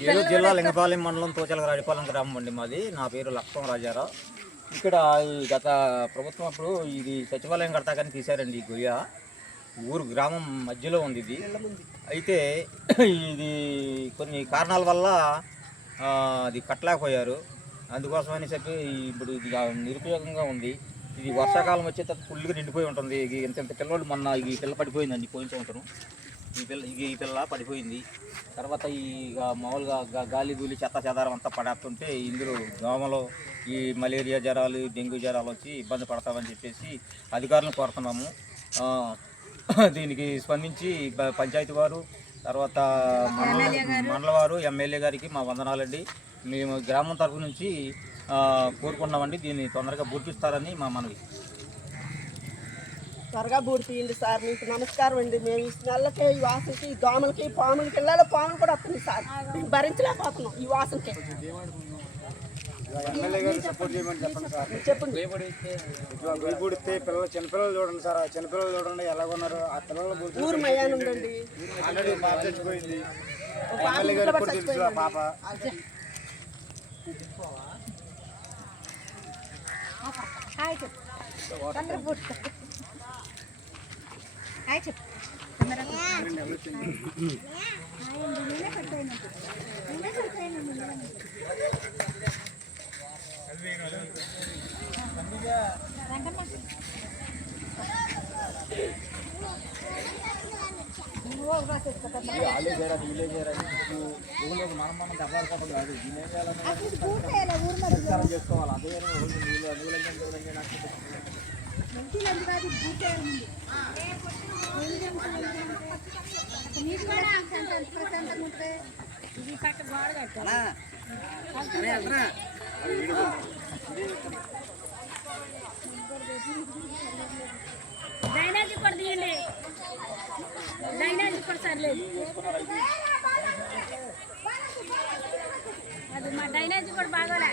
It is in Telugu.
ఏలూరు జిల్లా లింగపాలెం మండలం తోచల రాడిపాలెం గ్రామం అండి మాది. నా పేరు లక్ష్మణ రాజారావు. ఇక్కడ ఈ గత ప్రభుత్వం అప్పుడు ఇది సచివాలయం కడతాకని తీశారండి. ఈ గొయ్య ఊరు గ్రామం మధ్యలో ఉంది ఇది. అయితే ఇది కొన్ని కారణాల వల్ల అది కట్టలేకపోయారు. అందుకోసమని చెప్పి ఇప్పుడు ఇది నిరుపయోగంగా ఉంది. ఇది వర్షాకాలం వచ్చేటప్పుడు ఫుల్గా నిండిపోయి ఉంటుంది. ఇంత పిల్లలు మొన్న ఈ పిల్ల పడిపోయిందండి పోయిన సంవత్సరం. ఈ పిల్ల పడిపోయింది. తర్వాత ఈ మామూలుగా గాలి గూలి చెత్త చెదారం అంతా పడేస్తుంటే ఇందులో దోమలు, ఈ మలేరియా జ్వరాలు, డెంగ్యూ జ్వరాలు వచ్చి ఇబ్బంది పడతామని చెప్పేసి అధికారులను కోరుతున్నాము. దీనికి స్పందించి పంచాయతీ వారు, తర్వాత మండల వారు, ఎమ్మెల్యే గారికి మా వందనాలండి. మేము గ్రామం తరఫు నుంచి కోరుకున్నామండి. దీన్ని తొందరగా పూర్తిస్తారని మా మనవి. త్వరగా బూడి తీయండి సార్. మీకు నమస్కారం అండి. మేము ఈ స్మెల్లకి, ఈ వాసనకి, ఈ దోమలకి, పాములకి, పిల్లల పాములు కూడా వస్తుంది సార్. మేము భరించలేకపోతున్నాం ఈ వాసనకి. చెప్పండి. పూడితే పిల్లలు చిన్నపిల్లలు చూడండి సార్. చిన్నపిల్లలు చూడండి ఎలా ఉన్నారు. ఆ పిల్లలు ఊరు మయానం ఉందండి. ఆల్రెడీ పాప చచ్చిపోయింది. పాప చేసుకోవాలి. అదే డ్రైనేజీ కూడా తీయండి. డ్రైనేజీ కూడా సర్లేదు. అది మా డ్రైనేజీ కూడా బాగోలే.